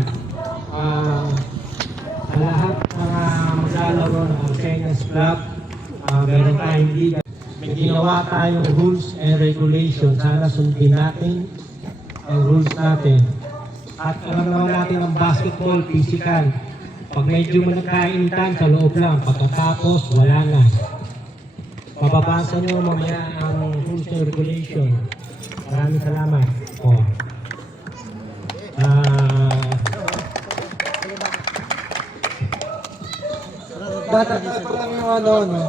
naman sa lahat mga maglalaro ng Arsenas Club, meron tayong liga. May ginawa tayong rules and regulations. Sana sundin natin ang rules natin. At alam naman natin ang basketball, physical. Pag medyo nagkainitan, sa loob lang. Pagkatapos, wala na. Mababasa nyo mamaya ang rules and regulation. Maraming salamat. Data ko lang yung no?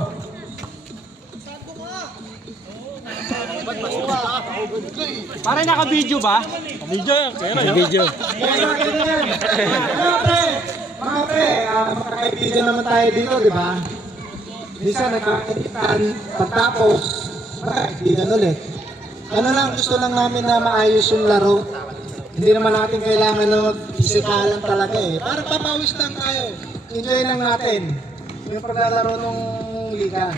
Para naka-video ba? Video yan. Video. Mga pre, magkakaibigan naman tayo dito, di ba? Minsan nagkakaibigan, pagtapos, magkakaibigan ulit. Ano lang, gusto lang namin na maayos yung laro. Hindi naman natin kailangan na mag-isikalan talaga eh. Para papawis lang tayo. Enjoy lang natin yung paglalaro ng liga.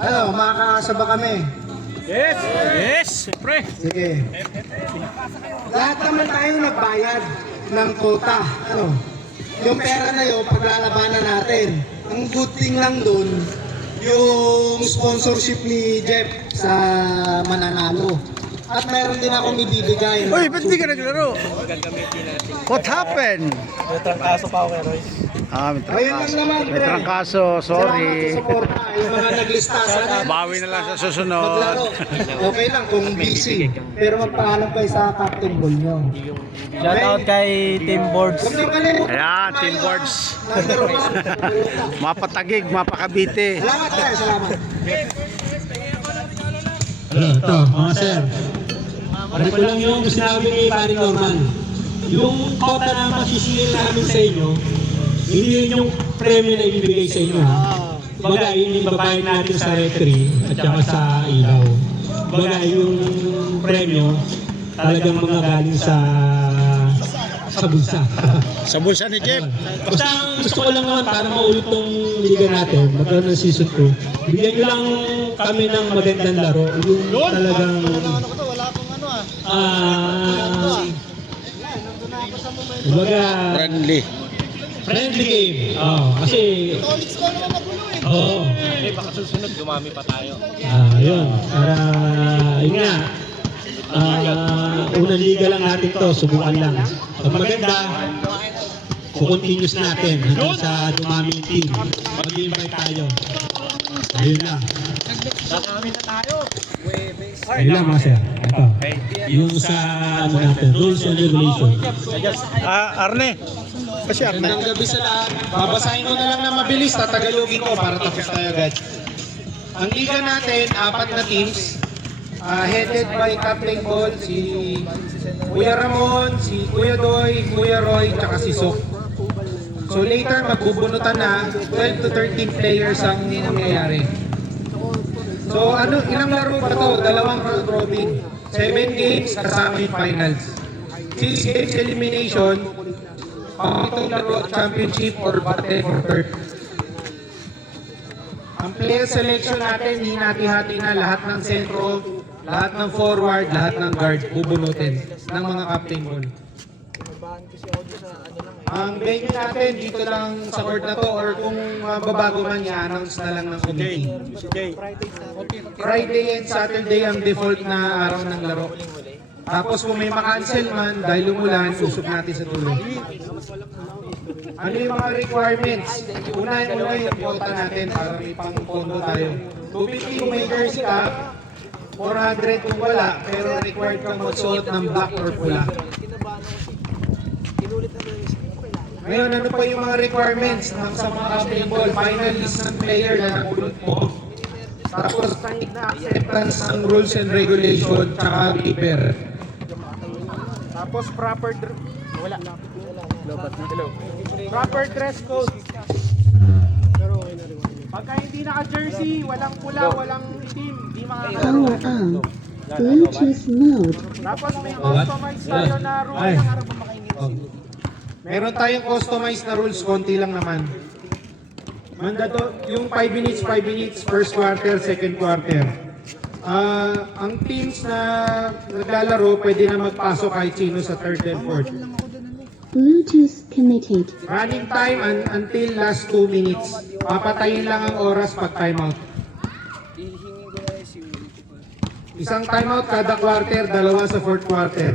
Ano, makakaasa ba kami? Yes! Yes! Siyempre! Sige. Lahat naman tayo nagbayad ng quota. Ano? Yung pera na yun, paglalabanan natin. Ang good thing lang dun, yung sponsorship ni Jeff sa mananalo. At meron din akong ibibigay. Uy, ba't di ka naglaro? What happened? May trangkaso pa ako kay Roy. Ayun lang naman, May trangkaso, sorry. Salamat sa suporta. Yung mga naglista sana. Bawi na lang sa susunod. Maglaro. Okay lang kung busy. Pero magpaalam kayo sa captain ball nyo. Shout out kay Team Boards. Huwag niyo kalimutan. Ayan, Team Boards. Number 1. Mapatagig, mapakabite. Salamat kayo, salamat. Ito, mga sir. Ito lang yung sinabi ni Pari Norman. Yung quota na masisingil namin sa inyo, hindi yun yung premyo na ibibigay sa inyo. Baga, yun yung babayad natin sa referee at saka sa ilaw. Baga, yung premyo talagang mga galing sa bulsa. Sa bulsa ni Jeff. Basta ang gusto ko lang naman para maulit tong liga natin, magkaroon ng season 2. Bigyan nyo lang kami ng magandang laro. Yung talagang Friendly. friendly game. Kasi Baka susunod, dumami pa tayo. yun. Para yun nga. Unang liga lang natin to, subukan lang. Pag maganda, kukontinuous natin hanggang sa dumami yung team. Mag-invite tayo. Ayun lang. Dadami na tayo. Ayun lang mga sir. Ito. Yung sa ano natin, rules and regulations. Arne. Kasi Arne. Magandang gabi sa lahat. Babasahin ko na lang na mabilis, tatagalogin ko para tapos tayo agad. Ang liga natin, 4 na teams. Headed by Captain Paul, si Kuya Ramon, si Kuya Doy, Kuya Roy, tsaka si Sok. So later, magbubunutan na 12 to 13 players ang nangyayari. So ilang laro ba ito? Dalawang round robin. 7 games kasama yung finals. 6 games elimination. Itong laro championship or battle for third. Ang player selection natin, hinati-hati na lahat ng sentro, lahat ng forward, lahat ng guard, bubunutin ng mga captain ball. Ang venue natin, dito lang sa court na to, or kung babago man, i-announce na lang ng committee. Friday and Saturday ang default na araw ng laro. Tapos kung may makancel man, dahil umulan, usok natin sa tuloy. Ano yung mga requirements? Unahin muna yung quota natin para may pang-pondo tayo. 250 kung may jersey ka, 400 kung wala, pero required kang magsuot ng black or pula. Ngayon, ano pa yung mga requirements ng sa mga captain ball? Finalist ng player na nabulot mo. Tapos, na acceptance ng rules and regulation, tsaka paper. Tapos proper dress code. Pagka hindi naka-jersey, walang pula, walang itim, di Power on. Bluetooth mode. Tapos may customized tayo na rule ng harap Meron tayong customized na rules, konti lang naman. Mandato, yung 5 minutes, first quarter, second quarter. Ang teams na naglalaro, pwede na magpasok kahit sino sa third and fourth. Bluetooth connected. Running time until last 2 minutes. Papatayin lang ang oras pag timeout. Isang timeout kada quarter, dalawa sa fourth quarter.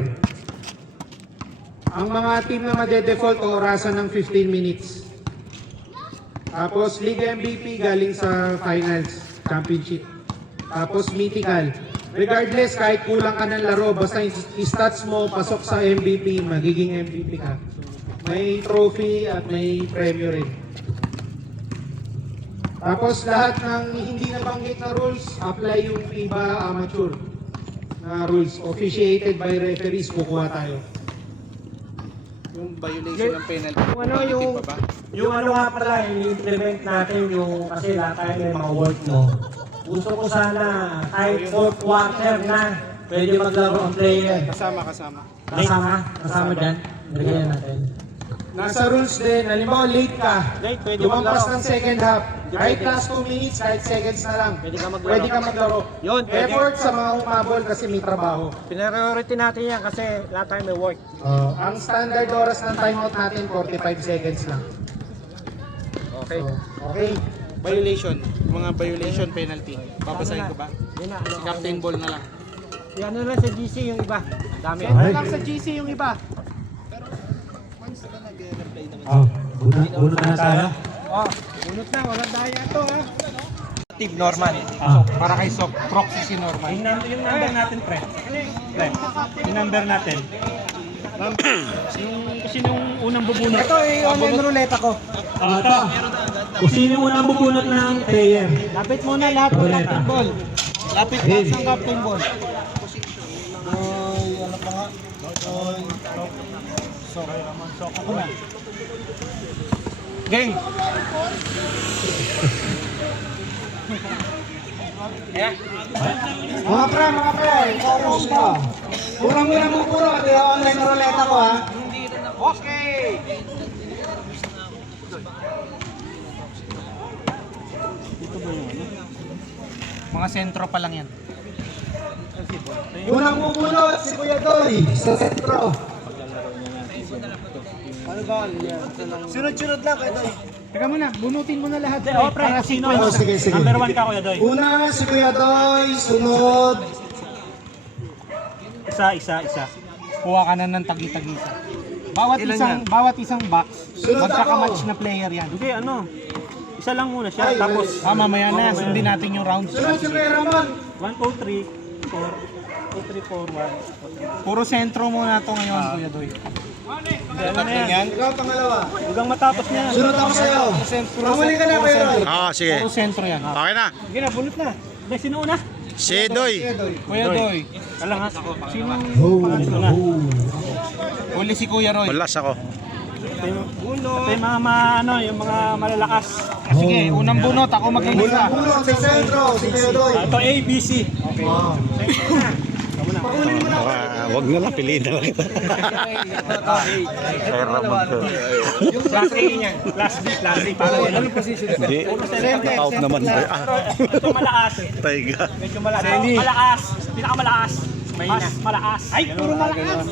Ang mga team na made-default, orasan ng 15 minutes. Tapos League MVP galing sa finals, championship. Tapos mythical. Regardless, kahit kulang ka ng laro, basta stats mo, pasok sa MVP, magiging MVP ka. May trophy at may premyo rin. Tapos lahat ng hindi nabanggit na rules, apply yung FIBA amateur na rules. Officiated by referees, kukuha tayo. Yung violation ng penalty. Yung ano nga pala, i-implement natin yung, kasi lahat tayo may mga work mo. Gusto ko sana, kahit fourth quarter na, pwede maglaro ang player. Kasama. Kasama dyan. Lagyan natin. Nasa rules din, halimbawa late ka, lumampas ng second half, kahit last 2 minutes, kahit seconds na lang, pwede ka maglaro. Yun, pwede. Effort sa mga umabol kasi may trabaho. Priority natin yan kasi lahat tayo may work. Ang standard oras ng timeout natin, 45 seconds lang. Okay. Okay. Violation. Mga violation penalty. Babasahin ko ba? Yun na, Si Captain Ball na lang. Yan na lang sa GC yung iba. Dami. Send lang sa GC yung iba. Bunot na tayo. Bunot na, walang daya to ha. Steve Norman. Para kay Sok. Proxy si Norman. Yung number natin, pre. Yung number natin. Kasi nung unang bubunot. Ito online roulette ako. Ito. Kung sino yung unang bubunot ng player. Lapit muna lahat ng Captain Ball. Lapit lahat ng Captain Ball. Ako na. Gang. Mga pre, focus ka. Kurang mo na mo puro, at online roulette ako ha. Okay! Mga sentro pa lang yan. Unang bubunot si Kuya Doy sa sentro. Sunod-sunod lang kayo Doy. Teka muna, bunutin mo na lahat. Para sino? Sige. Number 1 ka, Kuya Doy. Una si Kuya Doy, sunod. Isa. Kuha ka na ng tagi-tagi-isa. Bawat isang box, Sunod magkakamatch ako. na player yan. Hindi, isa lang muna siya. Ay, Tapos, Mamaya na yan. Sundin natin yung rounds. Sunod si Kuya Ramon. 1, 2, 3, 4, 1. Puro sentro muna to ngayon, Kuya Doy. Ano na yan? Ikaw pangalawa. Huwag matapos niya. Sunod ako sa'yo. Pamuli ka na Kuya Doy. Sige. Puro sentro yan. Okay na. Sige na, bunot na. Hindi, sino una? Si Doy. Kuya Doy. Alang ha? Sino? Ito na. Huli si Kuya Roy. Malas ako. Ito yung yung mga malalakas. Sige, unang bunot. Ako mag-inisa. Unang sa sentro, si Kuya Doy. Ito, A, B, C. Wag na lang, piliin na lang kita. Class A niya. Class B, Class C. Anong position? Hindi. Out naman. Medyo malakas. Taiga. Medyo malakas. Malakas. Pinakamalakas. Mas malakas. Ay, puro malakas.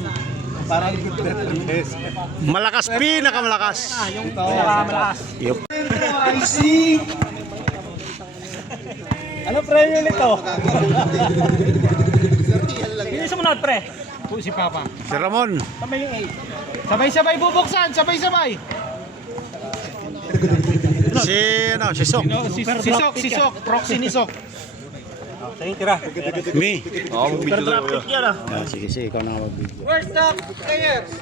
Malakas, pinakamalakas. Yung pinakamalakas. Yup. I see. Ano premyo nito? Hindi sumunod, pre. Si Papa. Si Ramon. Tama yung A. Sabay-sabay bubuksan, sabay-sabay. Si Sok. Si Sok. Proxy ni Sok. Sa'yo tira. Me. Pero drop kick yan ah. Sige, ikaw na mag-video. Where's the players?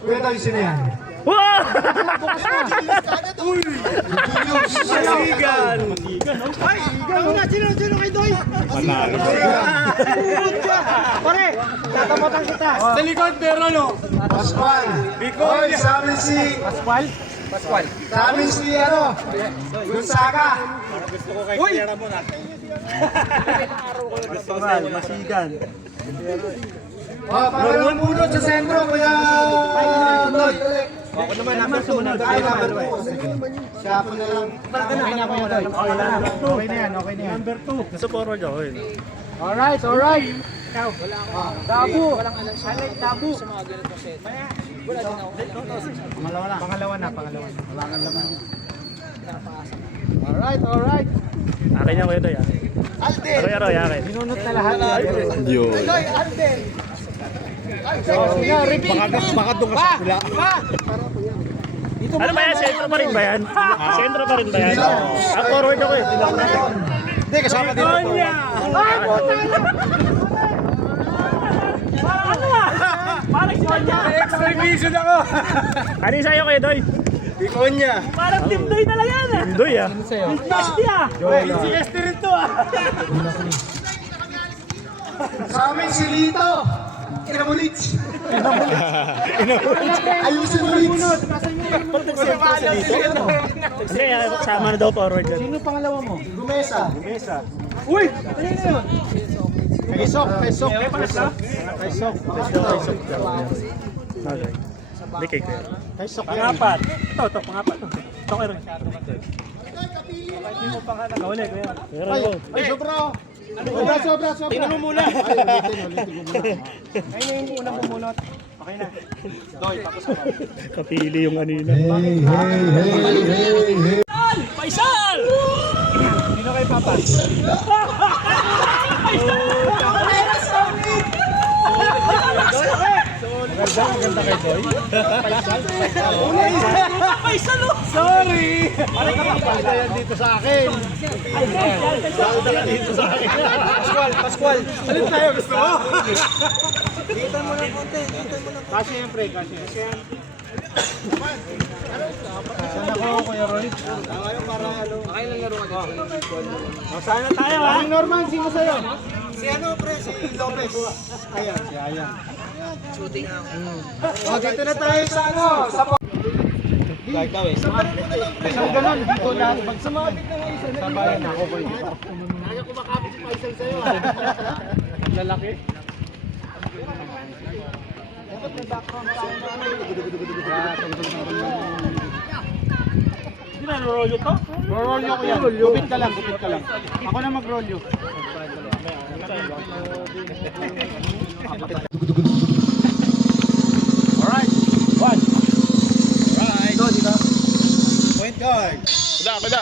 Kuya Doy, sino yan? Masigan! Ay, ikaw na, sino kay Doy? Pare, tatamotan kita. Sa likod, pero no. Pascual. Oy, sa amin si... Pascual? Sa amin si Gonzaga. Uy! Masigan. Pangalawang bunot sa sentro, Kuya Doy. sumunod. Ay, number 2. Siya po na lang. Okay na yan. Number 2. Nasa forward ako eh. Alright. Dabu. Highlight Dabu. Pangalawa na. Wala kang laman. Alright. Akin niya ko ito yan. Alden. Aroy, akin. Binunot na lahat. Yun. Alden. Baka doon ka sa pula. Ano ba yan? Sentro pa rin ba yan? Sentro pa rin ba yan? Forward ako eh. Hindi, kasama dito. Ay, puta na! Parang si Konya. Extra vision ako. Ano yung sa'yo kayo, Doy? Di Konya. Parang Team Doy talaga yan ah. Team Doy ah. Nasty ah. PCST rin to ah. Sa amin si Lito. Kinamulits. Ayusin mo Lito. Hindi, sama na daw forward yan. Sino pangalawa mo? Gumesa. Uy! Ano yun? Kaisok. Hindi cake yan. Kaisok. Pangapat. Ito, pangapat. Ito kayo rin. Hindi mo pa ka nakawali. Ay, sobra. Sobra. Tingnan mo muna. Ulitin ko muna. Ayun yung unang bumunot. Okay na. Doy, tapos ako. Kapili yung anina. Hey. Paisal! Sino kay Papa? Maganda kay Doy. Paisal oh! Sorry! Parang nakapalda yan dito sa akin. Pascual. Alin tayo? Gusto mo? Kita mo ng konti. Kasi yan, pre. Kasi yan. Saan ako, Kuya Roy? Para ano? Okay lang laro ka dito. Sana tayo ha? Norman, sino sa'yo? Si ano, pre? Si Lopez. Ayan, si Ayan. Shooting ako. Dito na tayo sa ano? Sa like daw eh. Sabarin mo na lang pre. Isang ganun, dito lang. Pag sumabit na nga isa, sabayan ako ko dito. Kaya kumakapit si Faisal sa'yo. Lalaki. Dapat may background tayo na ano. Hindi na, rolyo to? Rolyo ko yan. Gupit ka lang. Ako na mag-rolyo. Alright. One. Right. Ito, dito. Point guard. Kada.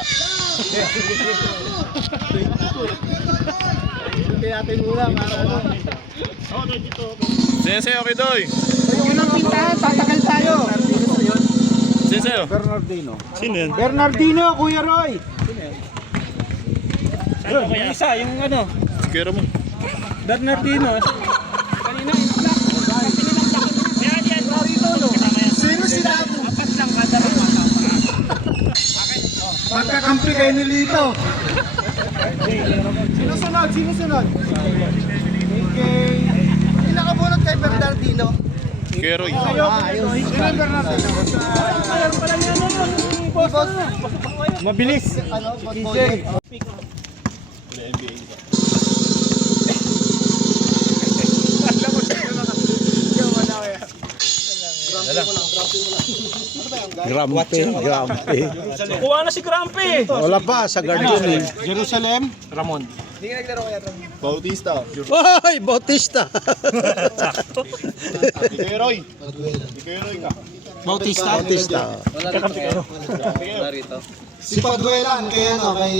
Kaya natin muna para ano. Sensei, okay, Doy. Yung unang pintahan, tatagal tayo. Sensei. Bernardino. Sino yan? Bernardino, Kuya Roy. Saan kaya? Isa, yung ano. Kero mo. Bernardino. Sino sila? Apat lang kada ramata. Magkakampi kayo ni Lito. Sino sunod? Okay. Sino nakabunot kay Bernardino? Kero. Sino yung Bernardino? Mabilis. DJ. Grampe. Kuha na si Grumpy. Wala pa sa Guardian eh. Jerusalem. Ramon. Bautista. Ay, Bautista. Ikeroy ka. Bautista. Si Paduelan, kaya ano, kay...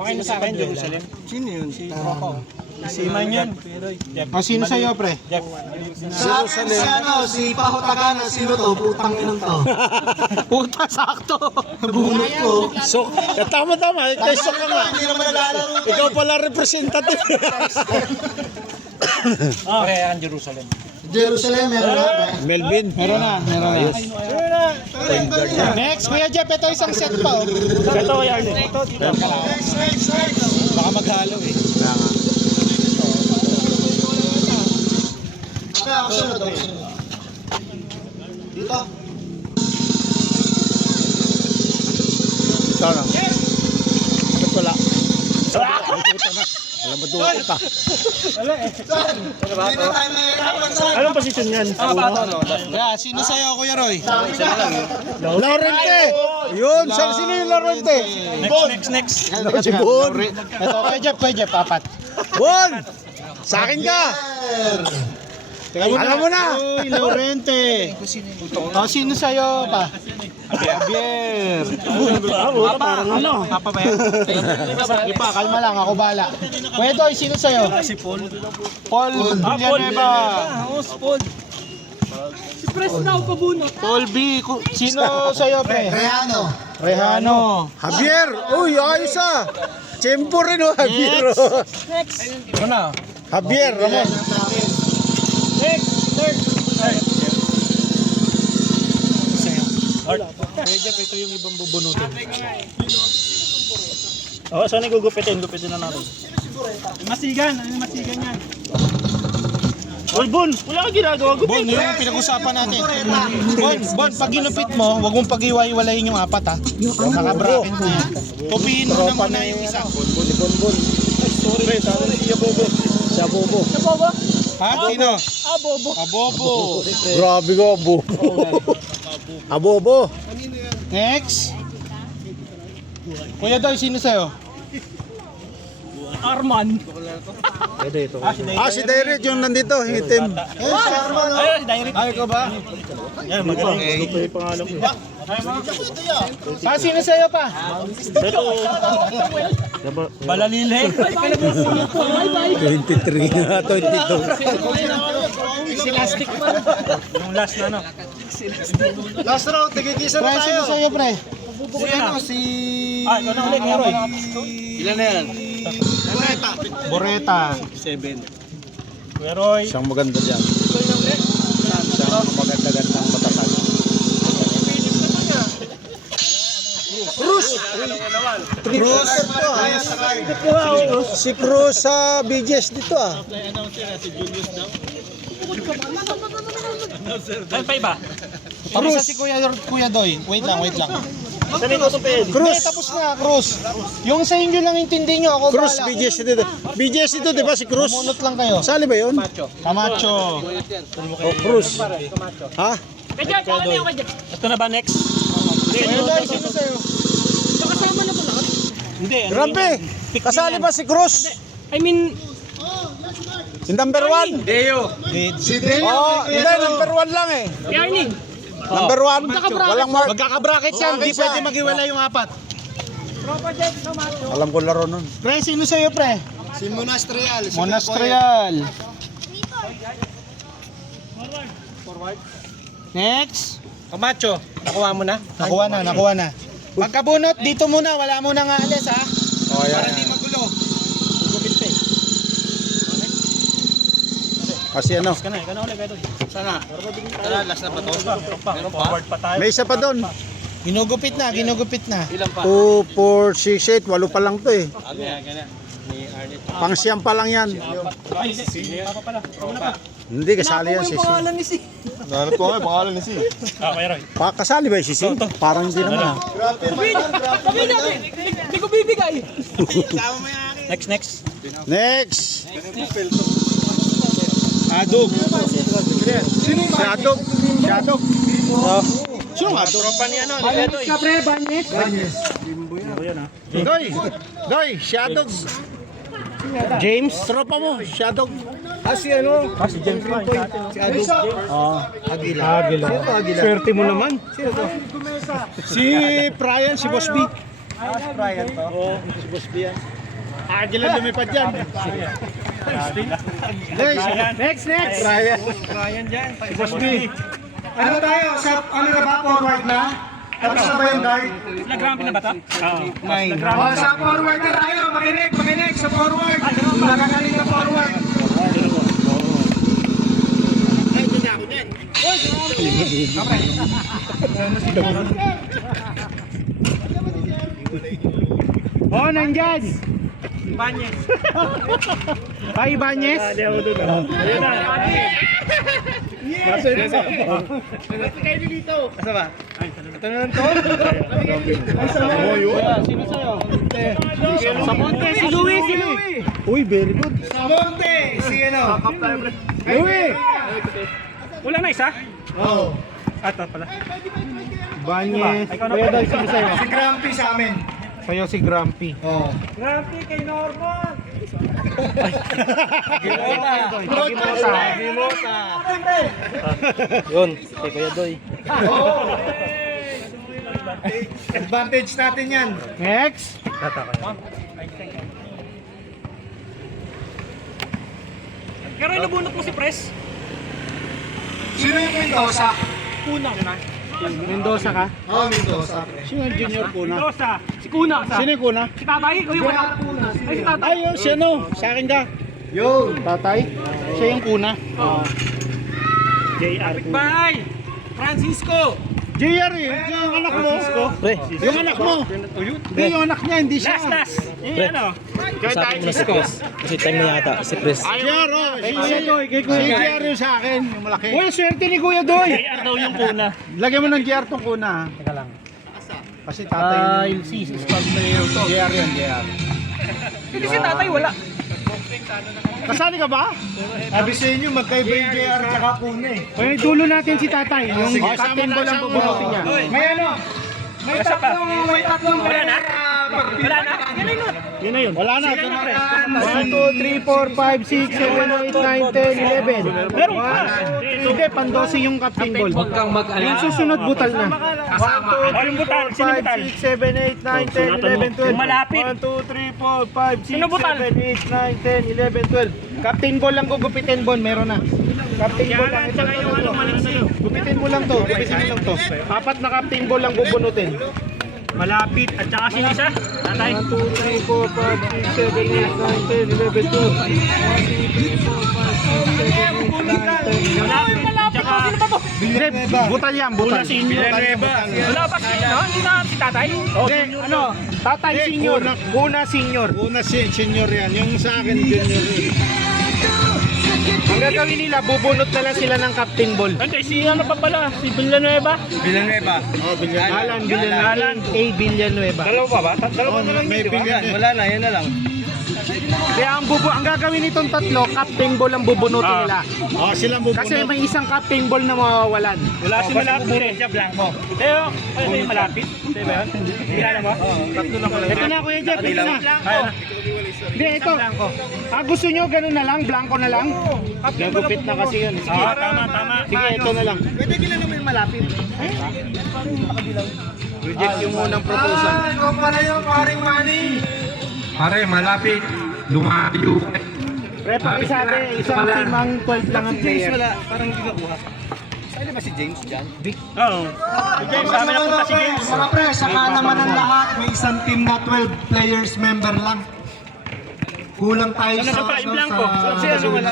Okay na sa akin, Jerusalem. Sino yun? Si Rocco. Si Iman yun. Sino sa'yo, pre? Sa akin si ano, si Paho Tagana, sino to? Putang inang to. Puta, sakto. Bunot ko. So, tama. Kay Sok ka nga. Hindi naman naglalaro. Ikaw pala representative. Pre, ang Jerusalem. Jerusalem, meron na ba? Melvin. Meron na. Next, Kuya Jeff, ito isang set pa. Ito kay Arlen. Baka maghalo eh. Kaya ako sunod. Dito. Ito na. Ito wala. Alam mo doon ka. Hindi na tayo mahirapan sa Anong posisyon yan? Yeah, sino sa'yo, Kuya Roy? Lorente! Yun, sino yung Lorente? Next. Si Bon. Ito, Kuya Jeff, apat. Bon! Sa akin ka! Alam mo na! Uy, Lorente. Sino sa'yo pa? Javier. Parang ano? Papa ba yan? Sige pa, kalma lang, ako bala. Kuya Doy, sino sa'yo? Si Paul. Paul Villanueva. Si Presnao Pabunot. Paul B. Sino sa'yo, pre? Rehano. Javier! Uy, ayos ah! Tiyempo rin oh, Javier. Ano? Javier, Ramon. Kuya Jeff, ito yung ibang bubunutin. Oo, saan gugupitin? Gupitin na natin. Masigan yan. Uy, Bon! Wala ka ginagawa. Bon, Gupit! yun yung pinag-usapan natin. Bon, pag ginupit mo, huwag mong pag-iwa-iwalayin yung apat ha. Naka-bracket na yan. Pupiin mo na muna yung isa. Sorry, sabi siya Bobo. Siya Bobo. Ha? Sino? Abobo. Grabe ko, Abobo. Abobo. Next. Kuya Doy, sino sa'yo? Pwede ito. Si Dairit yung nandito, yung itim. Ay, ikaw ba? Yan, magaling. Gusto yung pangalan ko. Sino sa'yo pa? Ito. Balalile. 23 na, 22. Yung last na ano. Last round, tigigisa Pre, na sino tayo. sa'yo, pre? Si Ikaw na ulit, Meroy. Ilan na yan? Boreta. Meroy. Siyang maganda dyan. Siyang maganda-gandang matatag. Si Cruz sa BGS dito ah. Ay, pa iba. Tapos na si Kuya Doy. Wait lang. Saan ito itong Cruz. Tapos na, Cruz. Yung sa inyo lang intindi nyo, ako Cruz bala. BGS dito. BGS dito, di ba si Cruz? Bumunot lang kayo. Sali ba yun? Camacho. Oh, Cruz. Ha? Ito na ba next? Kuya Doy, sino sa'yo? Grabe! Kasali ba si Cruz? Si number 1? Si Deo. Oh, hindi, number 1 lang eh. Number 1? Walang mark. Magkaka-bracket yan, di pwede mag-iwala yung apat. Alam ko laro nun. Pre, sino sa'yo, pre? Si Monastrial. Monastrial. Next. Camacho. Nakuha mo na? Nakuha na. Pagkabunot, dito muna, wala mo nang aalis ha. Oh, yan. Para di magulo. Kasi ano, Ikaw na ulit, Meroy. Sana. Last na ba to? Forward pa tayo. may isa pa doon. Ginugupit na. 2, 4, 6, 8, 8 pa lang to eh. Pang siyam pa lang yan. Ay, Papa pala. Hindi, kasali yan si Si. Nahanap ko nga yung pangalan ni Si. Meroy. Kasali ba si Si? Parang hindi naman ah. Next. Next! Adog. Si Adog. Si Adog. Oh. Sino nga? Tropa ni ano, ni Meroy. Doy, si Adog. James? Tropa mo, si Adog. Si ano? Si James pa. Si Adog. Agila. Sino to Aguila? Swerte mo naman. Sino to? Si Brian, si Boss B. Brian to. Oo, si Boss B yan. Agila lumipad yan. Next. Brian dyan. Si Boss B. Ano tayo? Ano na ba? Forward na? Tapos na ba yung guard? Nag-ramp na ba ito? Sa forward na tayo. Makinig. Sa forward. Magagaling na forward. Nandyan. Ibanez. Ay, Ibanez. Hindi ako doon. Ayun na. Asa ba? Sino sa'yo? Sa Monte, si Louie. Uy, very good. Monte, si ano? Louie! Wala na isa? Oo. Ito pala. Banyes. Kuya Doy, sino sa'yo? Si Grumpy sa amin. Sa'yo si Grumpy. Oo. Grabe kay Norman! Gimota. Yun, kay Kuya Doy. Advantage natin yan. Next. Pero inabunot mo si Pres? Sino yung Mendoza? Kuna. Mendoza ka? Oo, Mendoza. Sino yung junior Kuna? Mendoza. Si Kuna. Sino yung Kuna? Si Tatay? O yung wala? Ay, si Tatay. Ay, yun, siya no. Sa akin ka. Yun. Tatay? Siya yung Kuna. Oo. JR. Bye! Francisco! JR eh, yung anak mo. Pre, Yung anak mo. Hindi, yung anak niya, hindi siya. Las! Yung ano? sa akin muna si Chris. Kasi time na yata, si Chris. JR, oh. Si Kuya Doy, kay Kuya Doy. Si JR yung sa akin, yung malaki. Uy, swerte ni Kuya Doy. JR daw yung Kuna. Lagyan mo ng JR tong Kuna. Teka lang. Kasi tatay yung spam player to. JR yan, JR. Hindi si Tatay wala. Kasali ka ba? Sabi sa inyo, magkaiba yung JR tsaka Kuna eh. Kaya dulo natin si tatay, yung captain ball ang bubunutin niya. May ano? May tatlong Wala na? Wala na? Yan na yun. Yun na yun. Wala na. 1, 2, 3, 4, 5, 6, 7, 8, 9, 10, 11. Meron pa. Hindi, pandosi yung captain ball. Yung susunod butal na. 1, 2, 3, 4, 5, 6, 7, 8, 9, 10, 11, 12. Yung malapit. 1, 2, 3, 4, 5, 6, Sino butal? 7, 8, 9, 10, 11, 12. Captain ball lang gugupitin, Bon. Meron na. Captain ball lang. Ito, Tsaka yung ano maliksi. Gupitin mo lang to. Gupitin mo lang to. Apat na captain ball lang bubunutin. Malapit. At saka sino isa? Tatay. 1, 2, 3, 4, 5, 6, 7, 8, 9, 10, 11, 12. 1, 2, 3, 4, 5, 6, 7, 8, 9, 10. Malapit. Tsaka sino ba to? Hindi, butal yan, butal. Wala pa si ano? Hindi na si Tatay? Hindi, ano, tatay senior. Una senior. Una senior yan. Yung sa akin, junior. Ang gagawin nila, bubunot na lang sila ng captain ball. Hindi, si ano pa pala? Si Villanueva? Villanueva. Oh, Villanueva. Alan. A. Villanueva. Dalawa pa ba? Dalawa na lang yun, di ba? Wala na, yan na lang. Kaya ang gagawin nitong tatlo, captain ball ang bubunutin nila. Oh, silang bubunot. Kasi may isang captain ball na mawawalan. Wala si malapit eh. Blanco. Pero, ano ba yung malapit? Hindi ba yun? Kilala mo? Tatlo lang pala. Ito na, Kuya Jeff, ito na. Hindi, ito. Gusto nyo, ganun na lang, blanco na lang? Nagupit na kasi yun. Sige, Tama. sige, ito na lang. Pwede kailan naman yung malapit? Reject yung unang proposal. Ikaw pala yung paring money. Pare, malapit. Lumayo. Pre, pakisabi, isang team ang 12 lang ang player. Parang hindi nakuha. Saan ba si James dyan? Oo. Sa amin na punta si James. Mga pre, saka naman ang lahat, may isang team na 12 players member lang. Kulang tayo Ano sa, ba, yung blanco?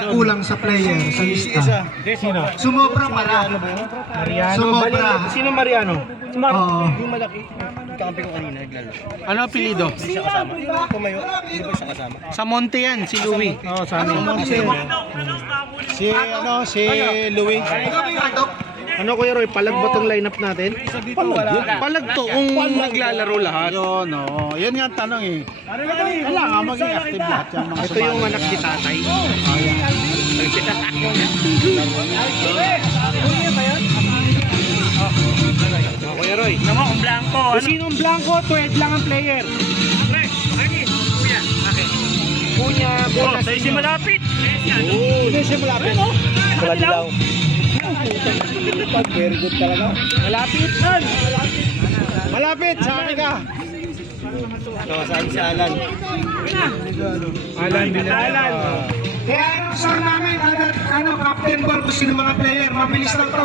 kulang sa player, sa lista. Sino? Sumobra para. Mariano. Sumobra. Sino Mariano? Oo. Yung malaki. Kakampi ko kanina, naglaro. Ano apelido? Hindi siya kasama. Tumayo, hindi ba siya kasama? Sa Monte yan, si Louie. Oo, sa amin. Si Louie. Ano Kuya Roy, palag ba itong lineup natin? Palag to, kung maglalaro lahat. Yun, no. Yun nga ang tanong eh. Kailangan maging active lahat yan. Ito yung anak ni tatay. Kuya Roy. Naman, ang blanco. Kung sinong blanco, 12 lang ang player. Kunya, Oh, tayo si malapit. Hindi siya malapit. Wala dilaw. Very good talaga. Malapit. Malapit, sa akin ka. Saan si Alan? Alan, Alan. Kaya ano sa namin, captain ball kung sino mga player, mabilis lang to.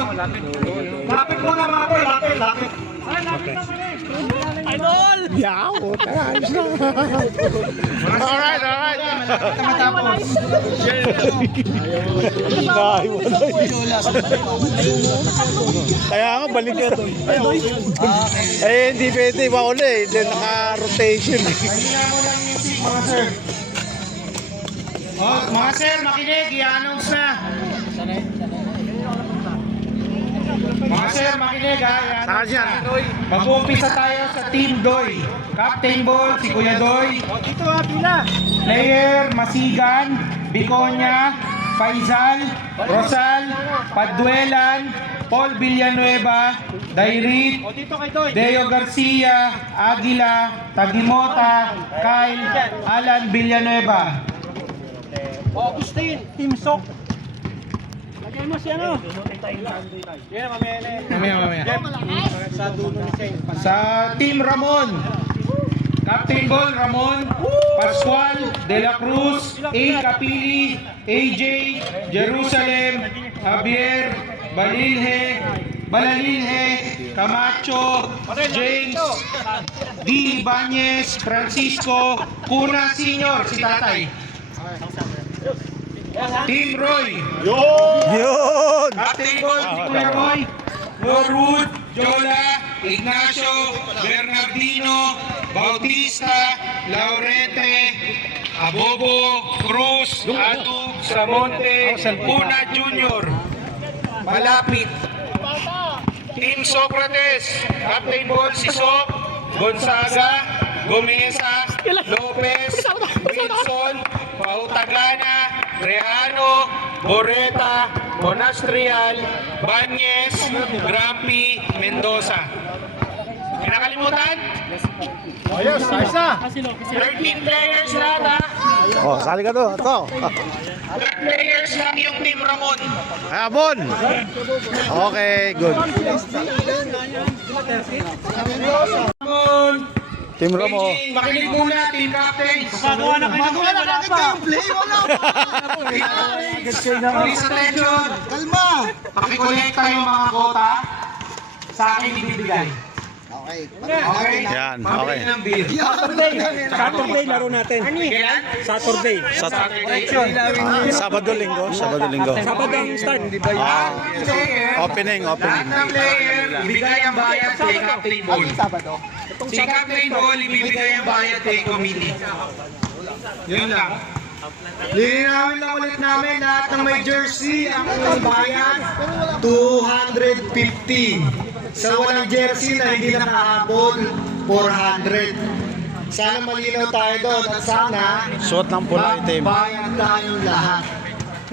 Lapit muna mga pre, lapit. Idol! Yaw, ayos na. Alright. Matapos. Kaya nga, balik ka doon. Eh, hindi pwede. Mauna eh. Hindi naka-rotation. Mga sir. Oh, mga sir, makinig. I-announce na. Mga sir, makinig ha. I-announce na. Mag-uumpisa tayo sa Team Doy. Captain Ball, si Kuya Doy. Dito pila. Player, Masigan, Biconia, Faisal, Rosal, Paduelan, Paul Villanueva, Dairit, Dito kay Doy. Deo Garcia, Aguila, Tagimota, Kyle, Alan Villanueva. Agustin, Team Sok. Lagyan mo si ano? Yan, mamaya. Sa dulo ni Seng. Sa Team Ramon, Captain Ball Ramon, Pascual, De La Cruz, A. Capili, AJ, Jerusalem, Javier, Balalilhe, Camacho, James, D. Ibanez, Francisco, Cuna Senior, si Tatay. Team Roy, Yun! Captain Ball, si Kuya Roy, Norwood, Jola, Ignacio, Bernardino, Bautista, Laurete, Abobo, Cruz, Atug, Samonte, Puna Junior, Malapit. Team Socrates, Captain Ball, si Sok, Gonzaga, Gomesa, Lopez, Wilson, Pautagana, Rehano, Boreta, Monastrial, Banyes, Grampi, Mendoza. Kinakalimutan? Ayos, ayos na. 13 players lang ha. Oh, sali ka to. Ito. 13 players lang yung Team Ramon. Habon! Okay, good. Ramon, Team Ramo. Beijing, makinig muna, Team Captain. Magawa na kayo. play, wala Please attention. Kalma! Pakikolekta yung mga kota sa akin ibibigay. Okay. Okay? Yan, Pabili okay. ng beer. Saturday laro natin. Kailan? Saturday. Sabado linggo. Sabado ang start. Opening. Lahat ng player, ibigay ang bayad kay Captain Ball. Si Captain Ball, ibibigay ang bayad kay committee. Yun lang. Lilinawin lang ulit namin lahat ng may jersey ang bayad 250. Sa walang jersey na hindi nakahabol 400. Sana malinaw tayo doon at sana Suot ng pula itim. bayad tayong lahat.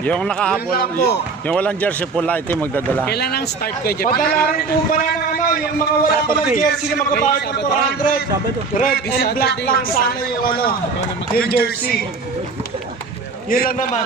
Yung nakahabol, Yun lang po. yung walang jersey pula itim magdadala. Kailan ang start ko, Jeff? Padala rin po pala ng ano, yung mga wala palang jersey na magbabayad ng 400. Red and black lang sana yung ano, yung jersey. Yun lang naman.